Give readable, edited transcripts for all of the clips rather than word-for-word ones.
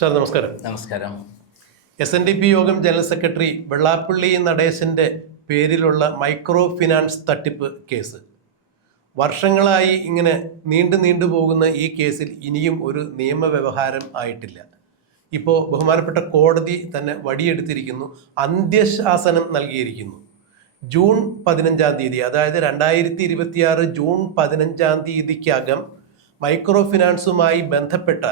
Sir നമസ്കാരം. നമസ്കാരം. SNDP യോഗം ജനറൽ സെക്രട്ടറി വെള്ളാപ്പള്ളി നടേശൻ്റെ പേരിലുള്ള മൈക്രോ ഫിനാൻസ് തട്ടിപ്പ് കേസ് വർഷങ്ങളായി ഇങ്ങനെ നീണ്ടു പോകുന്ന ഈ കേസിൽ ഇനിയും ഒരു നിയമവ്യവഹാരം ആയിട്ടില്ല. ഇപ്പോൾ ബഹുമാനപ്പെട്ട കോടതി തന്നെ വടിയെടുത്തിരിക്കുന്നു, അന്ത്യശാസനം നൽകിയിരിക്കുന്നു. ജൂൺ 15-ാം തീയതി, അതായത് 2026 ജൂൺ 15-ാം തീയതിക്കകം മൈക്രോ ഫിനാൻസുമായി ബന്ധപ്പെട്ട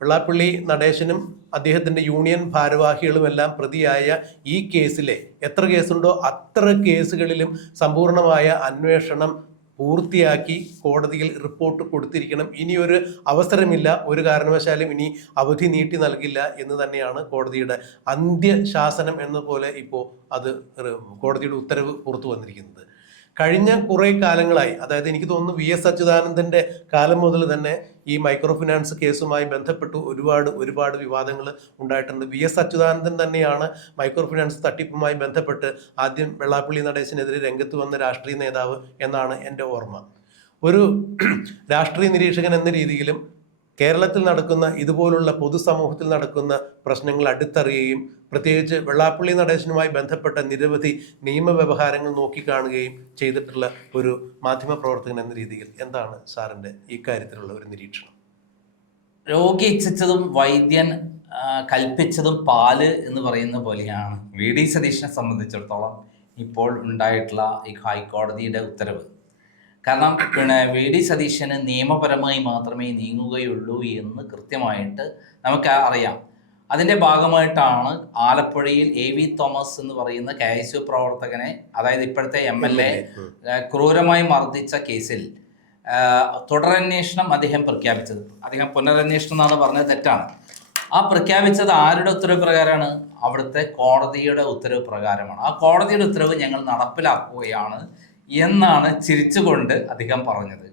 വെള്ളാപ്പള്ളി നടേശനും അദ്ദേഹത്തിൻ്റെ യൂണിയൻ ഭാരവാഹികളുമെല്ലാം പ്രതിയായ ഈ കേസിലെ എത്ര കേസുണ്ടോ അത്ര കേസുകളിലും സമ്പൂർണമായ അന്വേഷണം പൂർത്തിയാക്കി കോടതിയിൽ റിപ്പോർട്ട് കൊടുത്തിരിക്കണം. ഇനിയൊരു അവസരമില്ല, ഒരു കാരണവശാലും ഇനി അവധി നീട്ടി നൽകില്ല എന്ന് തന്നെയാണ് കോടതിയുടെ അന്ത്യശാസനം എന്ന പോലെ ഇപ്പോൾ അത് കോടതിയുടെ ഉത്തരവ് പുറത്തു വന്നിരിക്കുന്നത്. കഴിഞ്ഞ കുറേ കാലങ്ങളായി, അതായത് എനിക്ക് തോന്നുന്നു VS അച്യുതാനന്ദൻ്റെ കാലം മുതൽ തന്നെ ഈ മൈക്രോ ഫിനാൻസ് കേസുമായി ബന്ധപ്പെട്ട് ഒരുപാട് വിവാദങ്ങൾ ഉണ്ടായിട്ടുണ്ട്. VS അച്യുതാനന്ദൻ തന്നെയാണ് മൈക്രോ ഫിനാൻസ് തട്ടിപ്പുമായി ബന്ധപ്പെട്ട് ആദ്യം വെള്ളാപ്പള്ളി നടേശനെതിരെ രംഗത്ത് വന്ന രാഷ്ട്രീയ നേതാവ് എന്നാണ് എൻ്റെ ഓർമ്മ. ഒരു രാഷ്ട്രീയ നിരീക്ഷകൻ എന്ന രീതിയിലും കേരളത്തിൽ നടക്കുന്ന ഇതുപോലുള്ള പൊതുസമൂഹത്തിൽ നടക്കുന്ന പ്രശ്നങ്ങൾ അടുത്തറിയുകയും പ്രത്യേകിച്ച് വെള്ളാപ്പള്ളി നടേശനുമായി ബന്ധപ്പെട്ട നിരവധി നിയമവ്യവഹാരങ്ങൾ നോക്കിക്കാണുകയും ചെയ്തിട്ടുള്ള ഒരു മാധ്യമപ്രവർത്തകൻ എന്ന രീതിയിൽ എന്താണ് സാറിൻ്റെ ഈ കാര്യത്തിലുള്ള ഒരു നിരീക്ഷണം? രോഗി ഇച്ഛിച്ചതും വൈദ്യൻ കൽപ്പിച്ചതും പാല് എന്ന് പറയുന്ന പോലെയാണ് VD സതീശനെ സംബന്ധിച്ചിടത്തോളം ഇപ്പോൾ ഉണ്ടായിട്ടുള്ള ഈ ഹൈക്കോടതിയുടെ ഉത്തരവ്. കാരണം VD സതീശന് നിയമപരമായി മാത്രമേ നീങ്ങുകയുള്ളൂ എന്ന് കൃത്യമായിട്ട് നമുക്ക് അറിയാം. അതിൻ്റെ ഭാഗമായിട്ടാണ് ആലപ്പുഴയിൽ AV തോമസ് എന്ന് പറയുന്ന KSU പ്രവർത്തകനെ, അതായത് ഇപ്പോഴത്തെ MLA ക്രൂരമായി മർദ്ദിച്ച കേസിൽ തുടരന്വേഷണം അദ്ദേഹം പ്രഖ്യാപിച്ചത്. അദ്ദേഹം പുനരന്വേഷണം എന്നാണ് പറഞ്ഞത്, തെറ്റാണ്. ആ പ്രഖ്യാപിച്ചത് ആരുടെ ഉത്തരവ് പ്രകാരമാണ്? അവിടുത്തെ കോടതിയുടെ ഉത്തരവ് പ്രകാരമാണ്. ആ കോടതിയുടെ ഉത്തരവ് ഞങ്ങൾ നടപ്പിലാക്കുകയാണ് എന്നാണ് ചിരിച്ചുകൊണ്ട് അദ്ദേഹം പറഞ്ഞത്.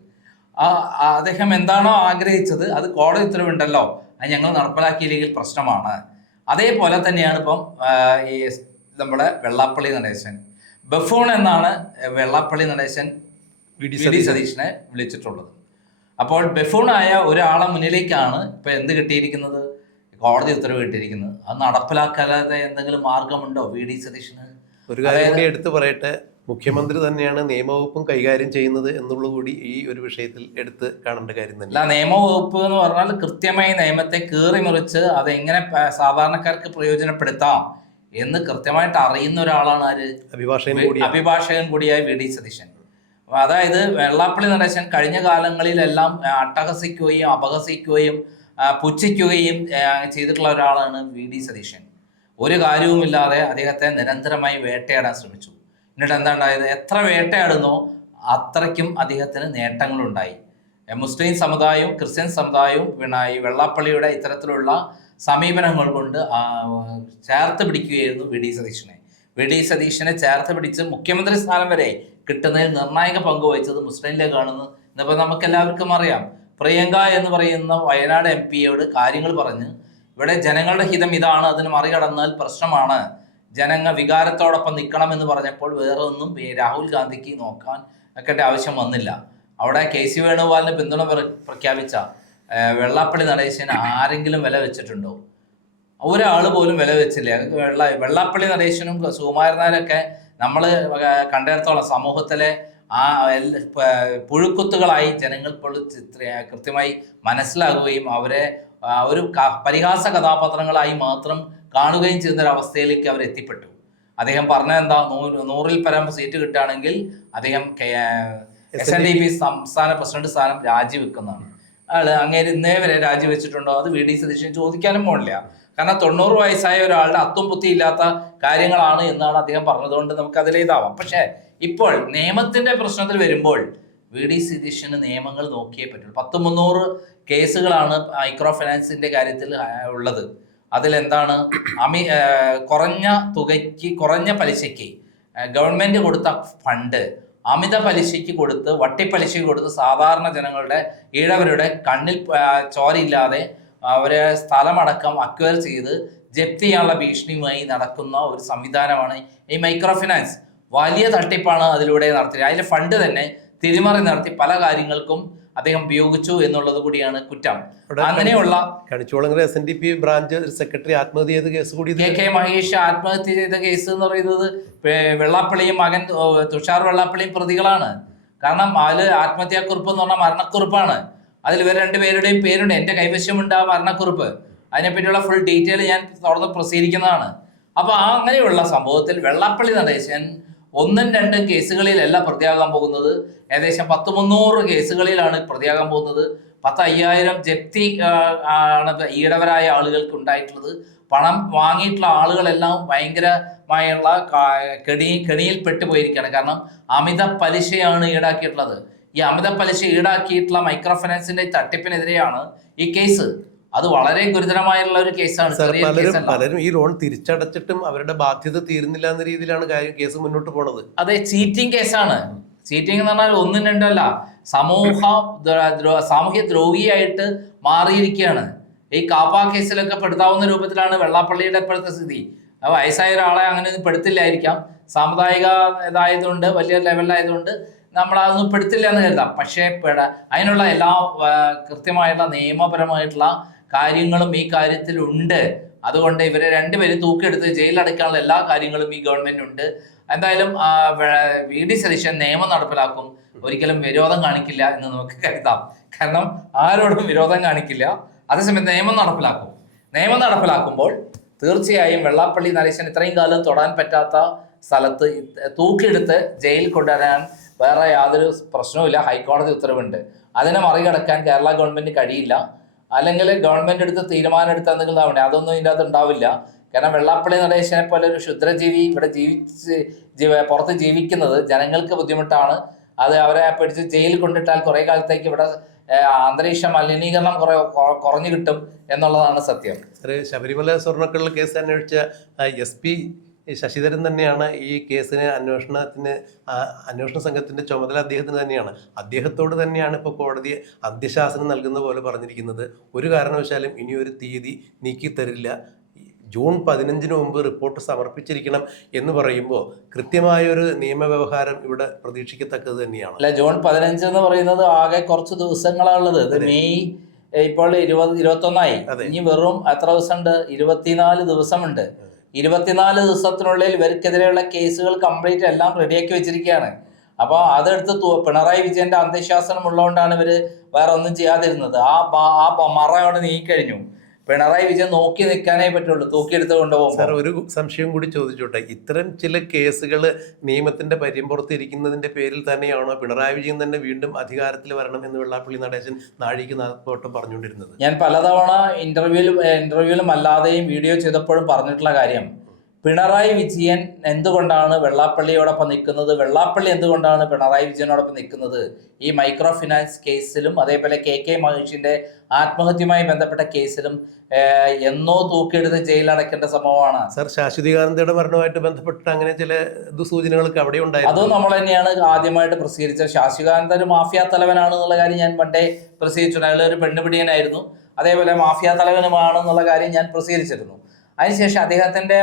അദ്ദേഹം എന്താണോ ആഗ്രഹിച്ചത് അത് കോടതി ഉത്തരവുണ്ടല്ലോ, അത് ഞങ്ങൾ നടപ്പിലാക്കിയില്ലെങ്കിൽ പ്രശ്നമാണ്. അതേപോലെ തന്നെയാണ് ഇപ്പം ഈ നമ്മുടെ വെള്ളാപ്പള്ളി നടേശൻ ബഫൂൺ എന്നാണ് വെള്ളാപ്പള്ളി നടേശൻ VD സതീശനെ വിളിച്ചിട്ടുള്ളത്. അപ്പോൾ ബഫൂണായ ഒരാളെ മുന്നിലേക്കാണ് ഇപ്പം എന്ത് കിട്ടിയിരിക്കുന്നത്? കോടതി ഉത്തരവ് കിട്ടിയിരിക്കുന്നത്. അത് നടപ്പിലാക്കാതെ എന്തെങ്കിലും മാർഗമുണ്ടോ VD സതീശന്? ഒരു കാര്യം കൂടി എടുത്തു പറയട്ടെ, മുഖ്യമന്ത്രി തന്നെയാണ് നിയമവകുപ്പും കൈകാര്യം ചെയ്യുന്നത് എന്നുള്ളത് കൂടി ഈ ഒരു വിഷയത്തിൽ എടുത്ത് കാണേണ്ട കാര്യം തന്നെ. അല്ല, നിയമവകുപ്പ് എന്ന് പറഞ്ഞാൽ കൃത്യമായി നിയമത്തെ കീറിമുറിച്ച് അതെങ്ങനെ സാധാരണക്കാർക്ക് പ്രയോജനപ്പെടുത്താം എന്ന് കൃത്യമായിട്ട് അറിയുന്ന ഒരാളാണ് ആര്? അഭിഭാഷകൻ കൂടിയായ VD സതീശൻ. അതായത് വെള്ളാപ്പള്ളി നടേശൻ കഴിഞ്ഞ കാലങ്ങളിലെല്ലാം അട്ടഹസിക്കുകയും അപഹസിക്കുകയും പുച്ഛിക്കുകയും ചെയ്തിട്ടുള്ള ഒരാളാണ് VD സതീശൻ. ഒരു കാര്യവുമില്ലാതെ അദ്ദേഹത്തെ നിരന്തരമായി വേട്ടയാടാൻ ശ്രമിച്ചു. എന്നിട്ട് എന്താ ഉണ്ടായത്? എത്ര വേട്ടയാടുന്നോ അത്രയ്ക്കും അദ്ദേഹത്തിന് നേട്ടങ്ങളുണ്ടായി. മുസ്ലിം സമുദായവും ക്രിസ്ത്യൻ സമുദായവും ഈ വെള്ളാപ്പള്ളിയുടെ ഇത്തരത്തിലുള്ള സമീപനങ്ങൾ കൊണ്ട് ചേർത്ത് പിടിക്കുകയായിരുന്നു VD സതീശനെ ചേർത്ത് പിടിച്ച് മുഖ്യമന്ത്രി സ്ഥാനം വരെ കിട്ടുന്നതിൽ നിർണായക പങ്ക് വഹിച്ചത് മുസ്ലിം ലീഗാണെന്ന് ഇന്നിപ്പോൾ നമുക്ക് എല്ലാവർക്കും അറിയാം. പ്രിയങ്ക എന്ന് പറയുന്ന വയനാട് MP-യോട് കാര്യങ്ങൾ പറഞ്ഞ് ഇവിടെ ജനങ്ങളുടെ ഹിതം ഇതാണ്, അതിന് മറികടന്നാൽ പ്രശ്നമാണ്, ജനങ്ങൾ വികാരത്തോടൊപ്പം നിൽക്കണമെന്ന് പറഞ്ഞപ്പോൾ വേറെ ഒന്നും രാഹുൽ ഗാന്ധിക്ക് നോക്കാൻ ഒക്കെ ആവശ്യം വന്നില്ല. അവിടെ KC വേണുഗോപാലിന് പിന്തുണ പ്രഖ്യാപിച്ച വെള്ളാപ്പള്ളി നടേശന് ആരെങ്കിലും വില വെച്ചിട്ടുണ്ടോ? ഒരാൾ പോലും വില വെച്ചില്ല. വെള്ളാപ്പള്ളി നടേശനും സുകുമാരൻ നായരൊക്കെ നമ്മൾ കണ്ടിടത്തോളം സമൂഹത്തിലെ പുഴുക്കുത്തുകളായി ജനങ്ങൾ ഇപ്പോൾ കൃത്യമായി മനസ്സിലാകുകയും അവരെ ഒരു പരിഹാസ കഥാപാത്രങ്ങളായി മാത്രം കാണുകയും ചെയ്യുന്ന ഒരു അവസ്ഥയിലേക്ക് അവർ എത്തിപ്പെട്ടു. അദ്ദേഹം പറഞ്ഞ എന്താ, 100-ൽ പരം സീറ്റ് കിട്ടുകയാണെങ്കിൽ അദ്ദേഹം SNDP സംസ്ഥാന പ്രസിഡന്റ് സ്ഥാനം രാജിവെക്കുന്നതാണ്. അങ്ങേര് ഇന്നേ വരെ രാജിവെച്ചിട്ടുണ്ടോ? അത് VD സതീശൻ ചോദിക്കാനും പോണില്ല. കാരണം 90 വയസ്സായ ഒരാളുടെ അത്തും പുത്തി ഇല്ലാത്ത കാര്യങ്ങളാണ് എന്നാണ് അദ്ദേഹം പറഞ്ഞതുകൊണ്ട് നമുക്ക് അതിലേതാവാം. പക്ഷേ ഇപ്പോൾ നിയമത്തിന്റെ പ്രശ്നത്തിൽ വരുമ്പോൾ VD സതീശന് നിയമങ്ങൾ നോക്കിയേ പറ്റുള്ളൂ. 300 കേസുകളാണ് മൈക്രോ ഫിനാൻസിന്റെ കാര്യത്തിൽ ഉള്ളത്. അതിലെന്താണ്, കുറഞ്ഞ തുകയ്ക്ക് കുറഞ്ഞ പലിശയ്ക്ക് ഗവൺമെന്റ് കൊടുത്ത ഫണ്ട് അമിത പലിശയ്ക്ക് കൊടുത്ത്, വട്ടിപ്പലിശയ്ക്ക് കൊടുത്ത് സാധാരണ ജനങ്ങളുടെ ഈഴവരുടെ കണ്ണിൽ ചോരയില്ലാതെ അവരെ സ്ഥലമടക്കം അക്വയർ ചെയ്ത് ജപ്തി ചെയ്യാനുള്ള ഭീഷണിയുമായി നടക്കുന്ന ഒരു സംവിധാനമാണ് ഈ മൈക്രോ ഫിനാൻസ്. വലിയ തട്ടിപ്പാണ് അതിലൂടെ നടത്തിയത്. അതിലെ ഫണ്ട് തന്നെ തിരിമറി നടത്തി പല കാര്യങ്ങൾക്കും അദ്ദേഹം ഉപയോഗിച്ചു എന്നുള്ളത് കൂടിയാണ് കുറ്റം. അങ്ങനെയുള്ള കണിച്ചുകുളങ്ങര SNDP ബ്രാഞ്ച് സെക്രട്ടറി ആത്മഹത്യ ചെയ്ത കേസ് കൂടി K മഹേഷ് ആത്മഹത്യ ചെയ്ത കേസ് എന്ന് പറയുന്നത് വെള്ളാപ്പള്ളിയും മകൻ തുഷാർ വെള്ളാപ്പള്ളിയും പ്രതികളാണ്. കാരണം അതിൽ ആത്മഹത്യാക്കുറിപ്പ് എന്ന് പറഞ്ഞാൽ മരണക്കുറിപ്പാണ്. അതിൽ ഇവർ രണ്ടുപേരുടെയും പേരുണ്ട്. എൻ്റെ കൈവശമുണ്ട് ആ മരണക്കുറിപ്പ്. അതിനെപ്പറ്റിയുള്ള ഫുൾ ഡീറ്റെയിൽ ഞാൻ തുടർന്ന് പ്രസിദ്ധീകരിക്കുന്നതാണ്. അപ്പോൾ അങ്ങനെയുള്ള സംഭവത്തിൽ വെള്ളാപ്പള്ളി നടേശൻ 1-2 കേസുകളിലല്ല പ്രതിയാകാൻ പോകുന്നത്. ഏകദേശം 100-300 കേസുകളിലാണ് പ്രതിയാകാൻ പോകുന്നത്. 10,000 ജപ്തി ആണ് ഈടവരായ ആളുകൾക്ക് ഉണ്ടായിട്ടുള്ളത്. പണം വാങ്ങിയിട്ടുള്ള ആളുകളെല്ലാം ഭയങ്കരമായുള്ള കെണിയിൽ പെട്ടുപോയിരിക്കുകയാണ്. കാരണം അമിത പലിശയാണ് ഈടാക്കിയിട്ടുള്ളത്. ഈ അമിത പലിശ ഈടാക്കിയിട്ടുള്ള മൈക്രോ ഫിനാൻസിന്റെ തട്ടിപ്പിനെതിരെയാണ് ഈ കേസ്. അത് വളരെ ഗുരുതരമായുള്ള ഒരു കേസാണ്. പലരും ഈ ലോൺ തിരിച്ചടച്ചിട്ടും അവരുടെ ബാധ്യത തീരുന്നില്ല എന്ന രീതിയിലാണ് കേസ് മുന്നോട്ട് പോണത്. അതെ, ചീറ്റിംഗ് കേസാണ്. ചീറ്റിംഗ് എന്ന് പറഞ്ഞാൽ 1-2 അല്ല, സാമൂഹ്യ ദ്രോഹിയായിട്ട് മാറിയിരിക്കുകയാണ്. ഈ കാപ്പ കേസിലൊക്കെ പെടുത്താവുന്ന രൂപത്തിലാണ് വെള്ളാപ്പള്ളിയുടെ ഇപ്പോഴത്തെ സ്ഥിതി. വയസ്സായ ഒരാളെ അങ്ങനെ ഒന്നും പെടുത്തില്ലായിരിക്കാം. സാമുദായിക ഇതായതുകൊണ്ട്, വലിയ ലെവലിലായതുകൊണ്ട് നമ്മളതൊന്നും പെടുത്തില്ല എന്ന് കരുതാം. പക്ഷേ അതിനുള്ള എല്ലാ കൃത്യമായിട്ടുള്ള നിയമപരമായിട്ടുള്ള കാര്യങ്ങളും ഈ കാര്യത്തിലുണ്ട്. അതുകൊണ്ട് ഇവരെ രണ്ടുപേരും തൂക്കിയെടുത്ത് ജയിലടക്കാനുള്ള എല്ലാ കാര്യങ്ങളും ഈ ഗവൺമെന്റ് ഉണ്ട്. എന്തായാലും VD സതീശൻ നിയമം നടപ്പിലാക്കും. ഒരിക്കലും വിരോധം കാണിക്കില്ല എന്ന് നമുക്ക് കരുതാം. കാരണം ആരോടും വിരോധം കാണിക്കില്ല. അതേസമയം നിയമം നടപ്പിലാക്കുമ്പോൾ തീർച്ചയായും വെള്ളാപ്പള്ളി നടേശൻ ഇത്രയും കാലം തൊടാൻ പറ്റാത്ത സ്ഥലത്ത് തൂക്കിയെടുത്ത് ജയിലിൽ കൊണ്ടുവരാൻ വേറെ യാതൊരു പ്രശ്നവുമില്ല. ഹൈക്കോടതി ഉത്തരവുണ്ട്. അതിനെ മറികടക്കാൻ കേരള ഗവൺമെന്റ് കഴിയില്ല. അല്ലെങ്കിൽ ഗവൺമെന്റ് എടുത്ത് തീരുമാനം എന്തെങ്കിലും ആവണ്ടേ, അതൊന്നും ഇതിൻ്റെ അകത്ത് ഉണ്ടാവില്ല. കാരണം വെള്ളാപ്പള്ളി നടേശനെ പോലെ ഒരു ക്ഷുദ്രജീവി ഇവിടെ പുറത്ത് ജീവിക്കുന്നത് ജനങ്ങൾക്ക് ബുദ്ധിമുട്ടാണ്. അത് അവരെ പിടിച്ച് ജയിലിൽ കൊണ്ടിട്ടാൽ കുറെ കാലത്തേക്ക് ഇവിടെ അന്തരീക്ഷ മലിനീകരണം കുറഞ്ഞു കിട്ടും എന്നുള്ളതാണ് സത്യം. ശബരിമല സ്വർണ്ണക്കള്ള കേസ് അന്വേഷിച്ച SP ശശിധരൻ തന്നെയാണ് ഈ കേസിന് അന്വേഷണ സംഘത്തിന്റെ ചുമതല അദ്ദേഹത്തിന് തന്നെയാണ്. അദ്ദേഹത്തോട് തന്നെയാണ് ഇപ്പോൾ കോടതി അന്ത്യശാസനം നൽകുന്ന പോലെ പറഞ്ഞിരിക്കുന്നത്. ഒരു കാരണവശാലും ഇനിയൊരു തീയതി നീക്കി തരില്ല, ജൂൺ 15 മുമ്പ് റിപ്പോർട്ട് സമർപ്പിച്ചിരിക്കണം എന്ന് പറയുമ്പോൾ കൃത്യമായൊരു നിയമവ്യവഹാരം ഇവിടെ പ്രതീക്ഷിക്കത്തക്കത് തന്നെയാണ്. അല്ല, ജൂൺ 15 എന്ന് പറയുന്നത് ആകെ കുറച്ച് ദിവസങ്ങളാണുള്ളത്. ഇത് മെയ് ഇപ്പോൾ 21ആയി. ഇനി വെറും എത്ര ദിവസമുണ്ട്? 24 ദിവസമുണ്ട്. 24 ദിവസത്തിനുള്ളിൽ ഇവർക്കെതിരെയുള്ള കേസുകൾ കംപ്ലീറ്റ് എല്ലാം റെഡിയാക്കി വെച്ചിരിക്കുകയാണ്. അപ്പോൾ അതെടുത്ത് പിണറായി വിജയന്റെ അന്ത്യശാസനം ഉള്ളതുകൊണ്ടാണ് ഇവര് വേറെ ഒന്നും ചെയ്യാതിരുന്നത്. ആ മറ അവിടെ നീങ്ങിക്കഴിഞ്ഞു. പിണറായി വിജയൻ നോക്കി നിൽക്കാനേ പറ്റുള്ളൂ, തൂക്കിയെടുത്ത് കൊണ്ടുപോകും. സാർ, ഒരു സംശയം കൂടി ചോദിച്ചോട്ടെ. ഇത്തരം ചില കേസുകൾ നിയമത്തിന്റെ പരിപുറത്ത് ഇരിക്കുന്നതിന്റെ പേരിൽ തന്നെയാണോ പിണറായി വിജയൻ തന്നെ വീണ്ടും അധികാരത്തിൽ വരണം എന്ന് വെള്ളാപ്പള്ളി നടേശൻ നാഴിക്ക് നാൽപ്പോട്ടം പറഞ്ഞുകൊണ്ടിരുന്നത്? ഞാൻ പലതവണ ഇന്റർവ്യൂവിലും അല്ലാതെയും വീഡിയോ ചെയ്തപ്പോഴും പറഞ്ഞിട്ടുള്ള കാര്യം, പിണറായി വിജയൻ എന്തുകൊണ്ടാണ് വെള്ളാപ്പള്ളിയോടൊപ്പം നിൽക്കുന്നത്, വെള്ളാപ്പള്ളി എന്തുകൊണ്ടാണ് പിണറായി വിജയനോടൊപ്പം നിൽക്കുന്നത്? ഈ മൈക്രോ ഫിനാൻസ് കേസിലും അതേപോലെ KK മഹേഷിന്റെ ആത്മഹത്യയുമായി ബന്ധപ്പെട്ട കേസിലും എന്നോ തൂക്കിയെടുത്ത് ജയിലടക്കേണ്ട സംഭവമാണ്. സർ, ശാശ്വതികാനന്ദയുടെ മരണവുമായിട്ട് ബന്ധപ്പെട്ട് അങ്ങനെ ചില ദുസൂചനകളൊക്കെ അവിടെ ഉണ്ടായിരുന്നു. അതും നമ്മൾ തന്നെയാണ് ആദ്യമായിട്ട് പ്രസിദ്ധീകരിച്ചത്. ശാശ്വതികാനന്ദ ഒരു മാഫിയ തലവനാണെന്നുള്ള കാര്യം ഞാൻ പണ്ടേ പ്രസിദ്ധീകരിച്ചു. അയാൾ ഒരു പെണ്ണുപിടിയനായിരുന്നു. അതേപോലെ മാഫിയ തലവനുമാണെന്നുള്ള കാര്യം ഞാൻ പ്രസിദ്ധീകരിച്ചിരുന്നു. അതിനുശേഷം അദ്ദേഹത്തിന്റെ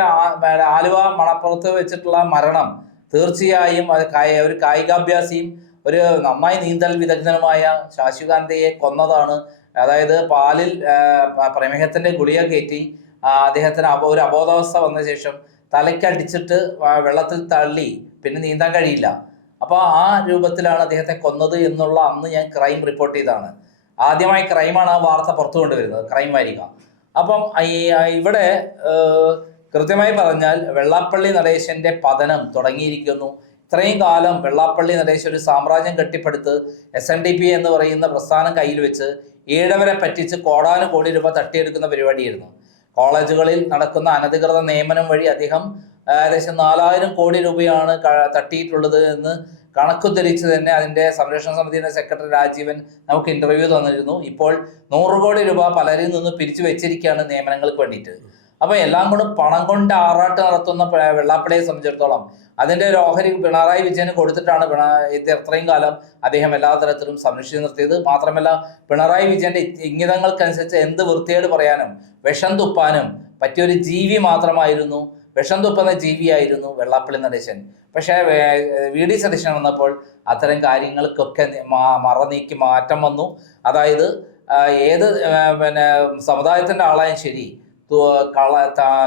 ആലുവ മണപ്പുറത്ത് വെച്ചിട്ടുള്ള മരണം തീർച്ചയായും ഒരു കായികാഭ്യാസിയും ഒരു നന്നായി നീന്തൽ വിദഗ്ധനുമായ ശാശ്വതികാനന്ദയെ കൊന്നതാണ്. അതായത് പാലിൽ പ്രമേഹത്തിന്റെ ഗുളിക കയറ്റി അദ്ദേഹത്തിന് ഒരു അബോധാവസ്ഥ വന്ന ശേഷം തലയ്ക്കടിച്ചിട്ട് വെള്ളത്തിൽ തള്ളി, പിന്നെ നീന്താൻ കഴിയില്ല. അപ്പോൾ ആ രൂപത്തിലാണ് അദ്ദേഹത്തെ കൊന്നത് എന്നുള്ള അന്ന് ഞാൻ ക്രൈം റിപ്പോർട്ട് ചെയ്തതാണ്. ആദ്യമായി ക്രൈമാണ് ആ വാർത്ത പുറത്തു കൊണ്ടുവരുന്നത്, ക്രൈം വാരിക. അപ്പം ഇവിടെ കൃത്യമായി പറഞ്ഞാൽ വെള്ളാപ്പള്ളി നടേശന്റെ പതനം തുടങ്ങിയിരിക്കുന്നു. ഇത്രയും കാലം വെള്ളാപ്പള്ളി നടേശൻ ഒരു സാമ്രാജ്യം കെട്ടിപ്പടുത്ത് SNDP എന്ന് പറയുന്ന പ്രസ്ഥാനം കയ്യിൽ വെച്ച് ഈഴവരെ പറ്റിച്ച് കോടാനുകോടി രൂപ തട്ടിയെടുക്കുന്ന പരിപാടിയായിരുന്നു. കോളേജുകളിൽ നടക്കുന്ന അനധികൃത നിയമനം വഴി അദ്ദേഹം ഏകദേശം 4000 കോടി രൂപയാണ് തട്ടിയിട്ടുള്ളത് എന്ന് കണക്കുദ്ധരിച്ച് തന്നെ അതിൻ്റെ സംരക്ഷണ സമിതിയുടെ സെക്രട്ടറി രാജീവൻ നമുക്ക് ഇന്റർവ്യൂ തന്നിരുന്നു. ഇപ്പോൾ 100 കോടി രൂപ പലരിൽ നിന്ന് പിരിച്ചു വെച്ചിരിക്കുകയാണ് നിയമനങ്ങൾക്ക് വേണ്ടിയിട്ട്. അപ്പോൾ എല്ലാം കൊണ്ടും പണം കൊണ്ട് ആറാട്ട് നടത്തുന്ന വെള്ളാപ്പള്ളിയെ സംബന്ധിച്ചിടത്തോളം അതിൻ്റെ ഒരു ഓഹരി പിണറായി വിജയന് കൊടുത്തിട്ടാണ് ഇത് എത്രയും കാലം അദ്ദേഹം എല്ലാ തരത്തിലും സംരക്ഷിച്ച് നിർത്തിയത്. മാത്രമല്ല, പിണറായി വിജയന്റെ ഇംഗിതങ്ങൾക്കനുസരിച്ച് എന്ത് വൃത്തികേട് പറയാനും വിഷം തുപ്പാനും പറ്റിയൊരു ജീവി മാത്രമായിരുന്നു വിഷം തുപ്പുന്ന ജീവിയായിരുന്നു വെള്ളാപ്പള്ളി നടേശൻ. പക്ഷേ VD സതീശൻ വന്നപ്പോൾ അത്തരം കാര്യങ്ങൾക്കൊക്കെ മറനീക്കി മാറ്റം വന്നു. അതായത് ഏത് പിന്നെ സമുദായത്തിൻ്റെ ആളായും ശരി,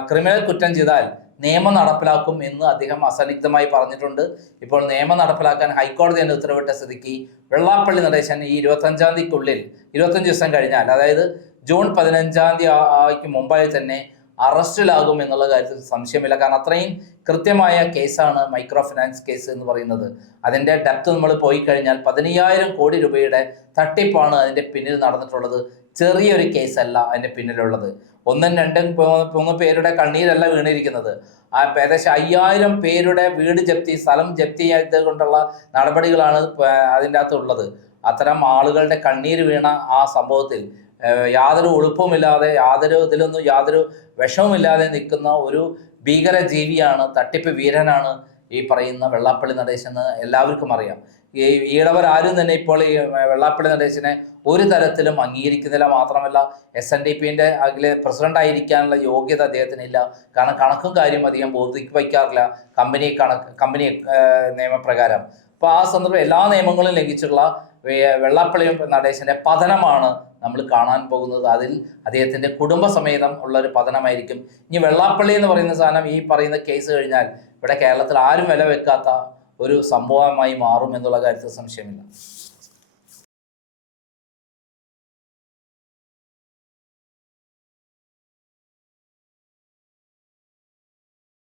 ക്രിമിനൽ കുറ്റം ചെയ്താൽ നിയമം നടപ്പിലാക്കും എന്ന് അദ്ദേഹം അസന്നിഗ്ധമായി പറഞ്ഞിട്ടുണ്ട്. ഇപ്പോൾ നിയമം നടപ്പിലാക്കാൻ ഹൈക്കോടതി തന്നെ ഉത്തരവിട്ട സ്ഥിതിക്ക് വെള്ളാപ്പള്ളി നടേശൻ ഈ 25-ാം തീയതിക്കുള്ളിൽ 25 ദിവസം കഴിഞ്ഞാൽ, അതായത് ജൂൺ 15-ാം തീയതിക്ക് മുമ്പായി തന്നെ അറസ്റ്റിലാകും എന്നുള്ള കാര്യത്തിൽ സംശയമില്ല. കാരണം അത്രയും കൃത്യമായ കേസാണ് മൈക്രോ ഫിനാൻസ് കേസ് എന്ന് പറയുന്നത്. അതിൻ്റെ ഡെപ്ത് നമ്മൾ പോയി കഴിഞ്ഞാൽ 15,000 കോടി രൂപയുടെ തട്ടിപ്പാണ് അതിൻ്റെ പിന്നിൽ നടന്നിട്ടുള്ളത്. ചെറിയൊരു കേസല്ല അതിൻ്റെ പിന്നിലുള്ളത്. 1-2-3 പേരുടെ കണ്ണീരല്ല വീണിരിക്കുന്നത്. ഏകദേശം 5,000 പേരുടെ വീട് ജപ്തി, സ്ഥലം ജപ്തി ചെയ്ത് കൊണ്ടുള്ള നടപടികളാണ് അതിൻ്റെ അകത്തുള്ളത്. അത്തരം ആളുകളുടെ കണ്ണീര് വീണ ആ സംഭവത്തിൽ യാതൊരു ഉളുപ്പുമില്ലാതെ, യാതൊരു വിഷവുമില്ലാതെ നിൽക്കുന്ന ഒരു ഭീകര ജീവിയാണ്, തട്ടിപ്പ് വീരനാണ് ഈ പറയുന്ന വെള്ളാപ്പള്ളി നടേശൻ. എല്ലാവർക്കും അറിയാം. ഈടവരാരും തന്നെ ഇപ്പോൾ ഈ വെള്ളാപ്പള്ളി നടേശനെ ഒരു തരത്തിലും അംഗീകരിക്കുന്നില്ല. മാത്രമല്ല SNDPന്റെ പ്രസിഡന്റ് ആയിരിക്കാനുള്ള യോഗ്യത അദ്ദേഹത്തിനില്ല. കാരണം കണക്കും കാര്യം അധികം ബോധിക്ക് വയ്ക്കാറില്ല കമ്പനി നിയമപ്രകാരം. അപ്പോൾ ആ സന്ദർഭം എല്ലാ നിയമങ്ങളും ലംഘിച്ചുള്ള വെള്ളാപ്പള്ളി നടേശന്റെ പതനമാണ് നമ്മൾ കാണാൻ പോകുന്നത്. അതിൽ അദ്ദേഹത്തിന്റെ കുടുംബസമേതം ഉള്ള ഒരു പതനമായിരിക്കും. ഇനി വെള്ളാപ്പള്ളി എന്ന് പറയുന്ന സാധനം ഈ പറയുന്ന കേസ് കഴിഞ്ഞാൽ ഇവിടെ കേരളത്തിൽ ആരും വില വെക്കാത്ത ഒരു സംഭവമായി മാറും എന്നുള്ള കാര്യത്തിൽ സംശയമില്ല.